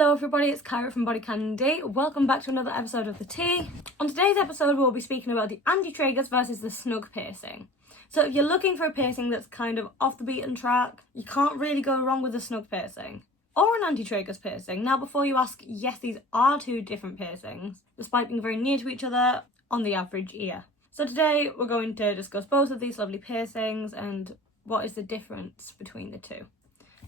Hello everybody, it's Kyra from BodyCandy. Welcome back to another episode of The Tea. On today's episode we'll be speaking about the Anti-tragus versus the Snug piercing. So if you're looking for a piercing that's kind of off the beaten track, you can't really go wrong with a Snug piercing or an Anti-tragus piercing. Now before you ask, yes, these are two different piercings, despite being very near to each other on the average ear. So today we're going to discuss both of these lovely piercings and what is the difference between the two.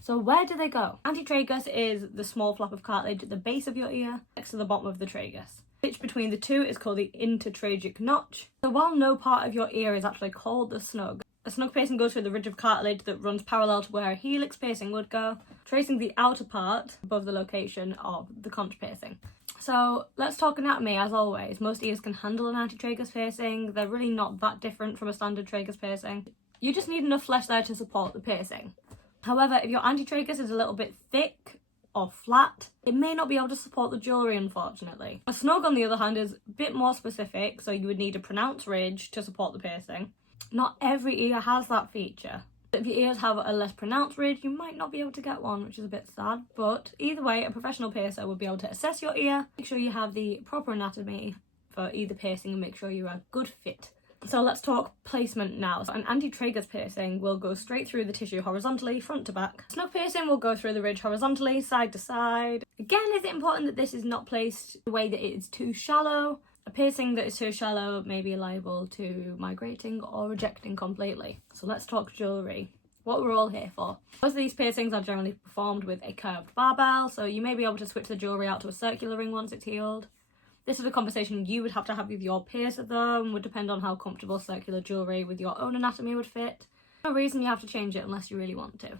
So where do they go? Anti-tragus is the small flap of cartilage at the base of your ear, next to the bottom of the tragus. The stitch between the two is called the intertragic notch. So while no part of your ear is actually called the snug, a snug piercing goes through the ridge of cartilage that runs parallel to where a helix piercing would go, tracing the outer part above the location of the conch piercing. So let's talk anatomy as always. Most ears can handle an anti-tragus piercing. They're really not that different from a standard tragus piercing. You just need enough flesh there to support the piercing. However, if your anti-tragus is a little bit thick or flat, it may not be able to support the jewellery, unfortunately. A snug, on the other hand, is a bit more specific, so you would need a pronounced ridge to support the piercing. Not every ear has that feature. If your ears have a less pronounced ridge, you might not be able to get one, which is a bit sad. But either way, a professional piercer will be able to assess your ear, make sure you have the proper anatomy for either piercing and make sure you're a good fit. So let's talk placement now. So an anti-tragus piercing will go straight through the tissue horizontally, front to back. Snug piercing will go through the ridge horizontally, side to side. Again, is it important that this is not placed the way that it is too shallow? A piercing that is too shallow may be liable to migrating or rejecting completely. So let's talk jewellery. What we're all here for. Most of these piercings are generally performed with a curved barbell, so you may be able to switch the jewellery out to a circular ring once it's healed. This is a conversation you would have to have with your piercer though, and would depend on how comfortable circular jewellery with your own anatomy would fit. No reason you have to change it unless you really want to.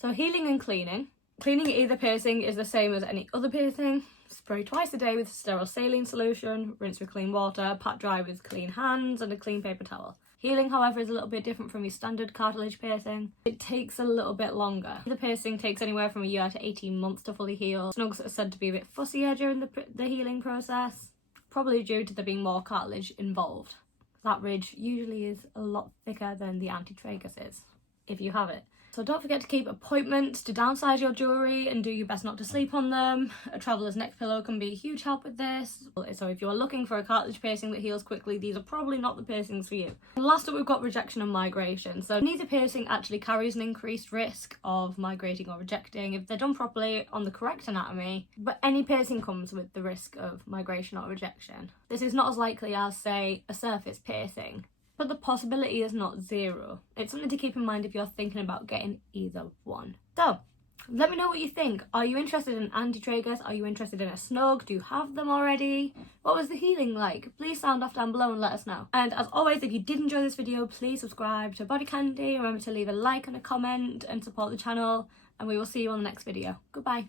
So healing and cleaning. Cleaning either piercing is the same as any other piercing. Spray twice a day with sterile saline solution, rinse with clean water, pat dry with clean hands and a clean paper towel. Healing, however, is a little bit different from your standard cartilage piercing. It takes a little bit longer. The piercing takes anywhere from a year to 18 months to fully heal. Snugs are said to be a bit fussier during the healing process, probably due to there being more cartilage involved. That ridge usually is a lot thicker than the anti-tragus is, if you have it. So don't forget to keep appointments to downsize your jewellery and do your best not to sleep on them. A traveller's neck pillow can be a huge help with this. So if you're looking for a cartilage piercing that heals quickly, these are probably not the piercings for you. And last up, we've got rejection and migration. So neither piercing actually carries an increased risk of migrating or rejecting if they're done properly on the correct anatomy, but any piercing comes with the risk of migration or rejection. This is not as likely as, say, a surface piercing, but the possibility is not zero. It's something to keep in mind if you're thinking about getting either one. So, let me know what you think. Are you interested in anti-tragus? Are you interested in a snug? Do you have them already? What was the healing like? Please sound off down below and let us know. And as always, if you did enjoy this video, please subscribe to BodyCandy. Remember to leave a like and a comment and support the channel. And we will see you on the next video. Goodbye.